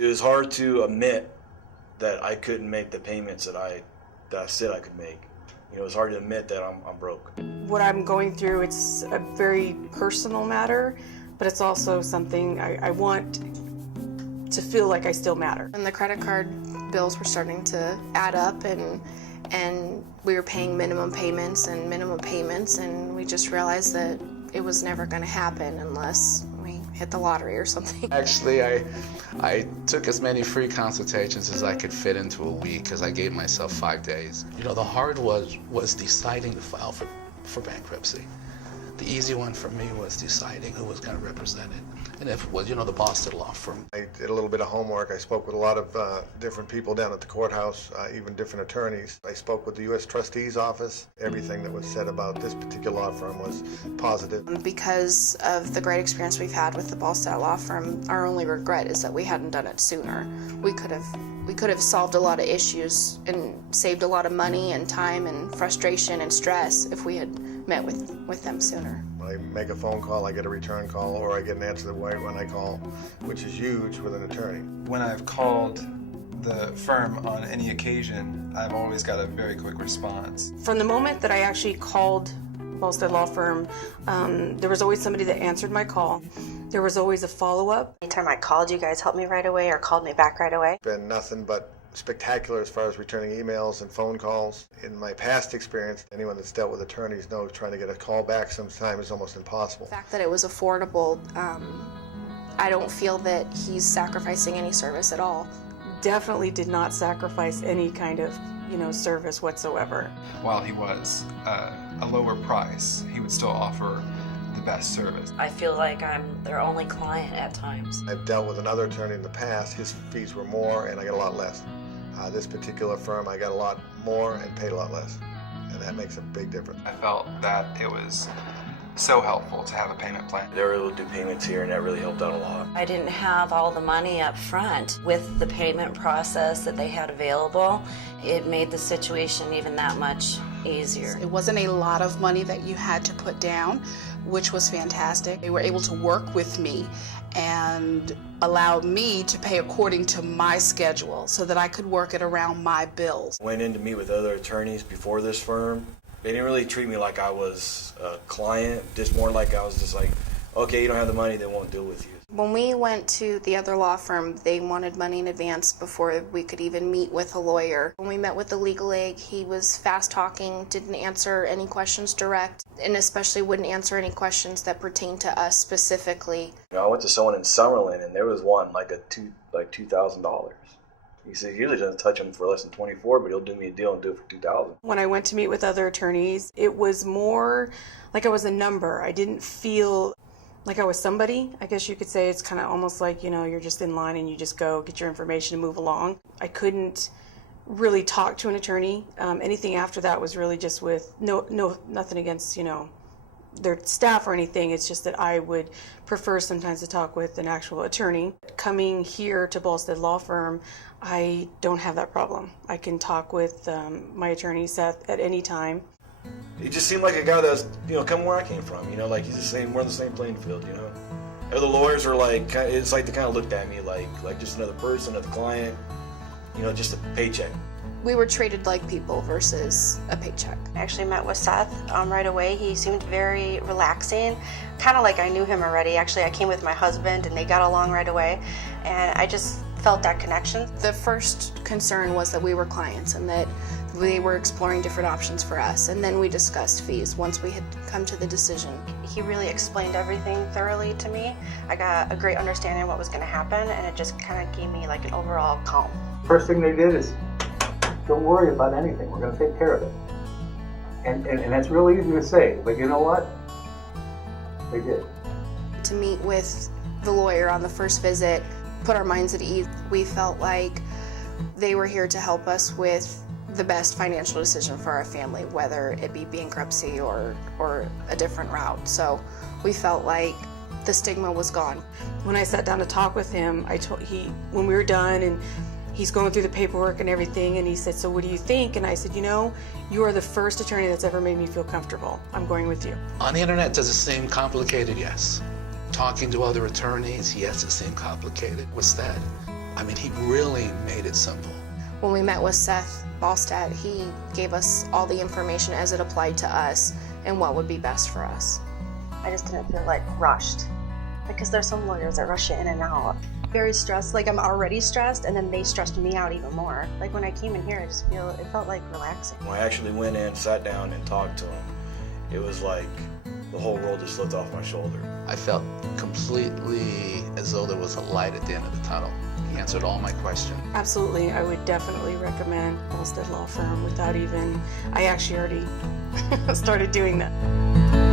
It was hard to admit that I couldn't make the payments that I said I could make. You know, it's hard to admit that I'm broke. What I'm going through, it's a very personal matter, but it's also something I want to feel like I still matter. And the credit card bills were starting to add up, and we were paying minimum payments, and we just realized that it was never going to happen unless we hit the lottery or something. Actually, I took as many free consultations as I could fit into a week because I gave myself 5 days. You know, the hard was deciding to file for bankruptcy. The easy one for me was deciding who was going to represent it. And if it was, you know, the Boston law firm. I did a little bit of homework. I spoke with a lot of different people down at the courthouse, even different attorneys. I spoke with the U.S. Trustee's office. Everything that was said about this particular law firm was positive. Because of the great experience we've had with the Ballstat law firm, our only regret is that we hadn't done it sooner. We could have solved a lot of issues and saved a lot of money and time and frustration and stress if we had met with them sooner. When I make a phone call, I get a return call, or I get an answer right when I call, which is huge with an attorney. When I've called the firm on any occasion, I've always got a very quick response. From the moment that I actually called Ballstat Law Firm, there was always somebody that answered my call. There was always a follow-up. Anytime I called, you guys helped me right away or called me back right away. Been nothing but spectacular as far as returning emails and phone calls. In my past experience, anyone that's dealt with attorneys knows trying to get a call back sometimes is almost impossible. The fact that it was affordable, I don't feel that he's sacrificing any service at all. Definitely did not sacrifice any kind of, service whatsoever. While he was a lower price, he would still offer the best service. I feel like I'm their only client at times. I've dealt with another attorney in the past. His fees were more and I got a lot less. This particular firm, I got a lot more and paid a lot less. And that makes a big difference. I felt that it was so helpful to have a payment plan. They were able to do payments here, and that really helped out a lot. I didn't have all the money up front. With the payment process that they had available, it made the situation even that much easier. It wasn't a lot of money that you had to put down, which was fantastic. They were able to work with me and allowed me to pay according to my schedule so that I could work it around my bills. Went in to meet with other attorneys before this firm. They didn't really treat me like I was a client, just more like I was just like, okay, you don't have the money, they won't deal with you. When we went to the other law firm, they wanted money in advance before we could even meet with a lawyer. When we met with the legal aid, he was fast talking, didn't answer any questions direct, and especially wouldn't answer any questions that pertained to us specifically. I went to someone in Summerlin, and there was one like $2,000. He said he usually doesn't touch them for less than $24, but he'll do me a deal and do it for $2,000. When I went to meet with other attorneys, it was more like I was a number. I didn't feel like I was somebody. I guess you could say it's kind of almost like, you're just in line and you just go get your information and move along. I couldn't really talk to an attorney. Anything after that was really just with nothing against, their staff or anything. It's just that I would prefer sometimes to talk with an actual attorney. Coming here to Ballstat Law Firm, I don't have that problem. I can talk with my attorney, Seth, at any time. He just seemed like a guy that was, coming where I came from, like he's the same, we're on the same playing field, Other lawyers are like, it's like they kind of looked at me like just another person, another client, just a paycheck. We were treated like people versus a paycheck. I actually met with Seth right away. He seemed very relaxing, kind of like I knew him already. Actually, I came with my husband and they got along right away, and I just felt that connection. The first concern was that we were clients and that they were exploring different options for us, and then we discussed fees once we had come to the decision. He really explained everything thoroughly to me. I got a great understanding of what was going to happen, and it just kind of gave me like an overall calm. First thing they did is, don't worry about anything, we're going to take care of it. And that's really easy to say, but you know what? They did. To meet with the lawyer on the first visit put our minds at ease. We felt like they were here to help us with the best financial decision for our family, whether it be bankruptcy or a different route. So we felt like the stigma was gone. When I sat down to talk with him, when we were done and he's going through the paperwork and everything, and he said, so what do you think? And I said, you are the first attorney that's ever made me feel comfortable. I'm going with you. On the internet, does it seem complicated? Yes. Talking to other attorneys, yes, it seemed complicated. What's that? I mean, he really made it simple. When we met with Seth Ballstead, he gave us all the information as it applied to us and what would be best for us. I just didn't feel like rushed, because there's some lawyers that rush it in and out. Very stressed, like I'm already stressed, and then they stressed me out even more. Like when I came in here, it felt like relaxing. When I actually went in, sat down, and talked to him, it was like the whole world just lifted off my shoulder. I felt completely as though there was a light at the end of the tunnel. He answered all my questions. Absolutely, I would definitely recommend Ballstead Law Firm without even, I actually already started doing that.